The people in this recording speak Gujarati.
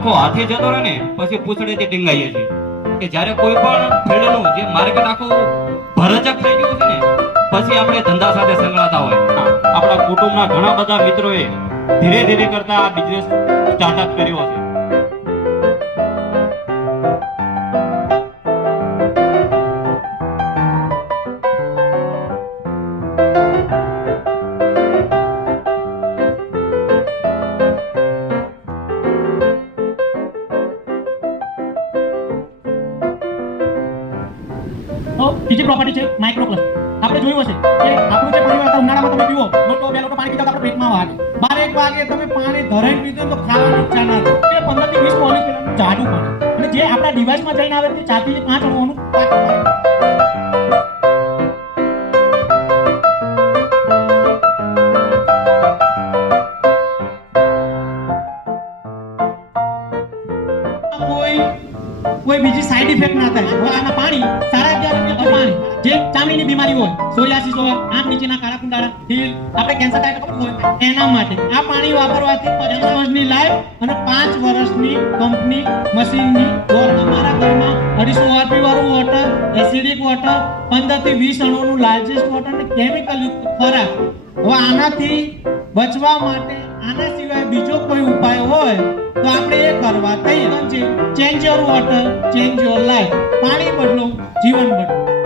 આખો હાથે જતો રહે ને પછી પૂછડેથી ટીંગાઈએ છીએ કે જ્યારે કોઈ પણ ફિલ્ડનું જે માર્કેટ આખું ભરચક થઈ ગયું છે ને પછી આપણે ધંધા સાથે સંકળાતા હોય. આપણા કુટુંબના ઘણા બધા મિત્રોએ ધીરે ધીરે કરતા આ બિઝનેસ સ્ટાર્ટઅપ કર્યો છે. તો બીજી પ્રોપર્ટી છે માઇક્રો પ્લસ. આપણે જોયું હશે કે આપણું જે પાણી હતા ઉનાળામાં તમે પીવો લોટો 2 લોટો પાણી પીતા તો આપણે પેટમાં વાગે. 12-1 વાગે તમે પાણી ધરાઈને પીધો તો ખાવાની ઈચ્છા ના થાય. એટલે 15 થી 20 મોલેક્યુલનું જાડું પાણી અને જે આપણા ડિવાઇસમાં જઈને આવે તે 4 થી 5 અણુઓનું પાકું પાણી. કોઈ બીજી સાઈડ ઇફેક્ટ ના થાય. હવે આના પાણી 11.5 પાણી જે ચામડીની બીમારી હોય, સોરિયાસિસ હોય, આંખ નીચેના કાળા કુંડાળા, હીલ, આપણે કેન્સર થાય ખબર હોય એના માટે આ પાણી વાપરવાથી 50 વર્ષની લાઈફ અને 5 વર્ષની કંપની મશીનની વોર. અમારા ઘરમાં 250 આરપી વાળું વોટર, એસિડિક વોટર, 15 થી 20 અણુઓનું લાર્જેસ્ટ વોટર અને કેમિકલ યુક્ત ખોરાક. હવે આનાથી બચવા માટે આના સિવાય બીજો કોઈ ઉપાય હોય તો આપણે એ કરવા તૈયાર છે. Change your water, change your life. પાણી બદલો, જીવન બદલો.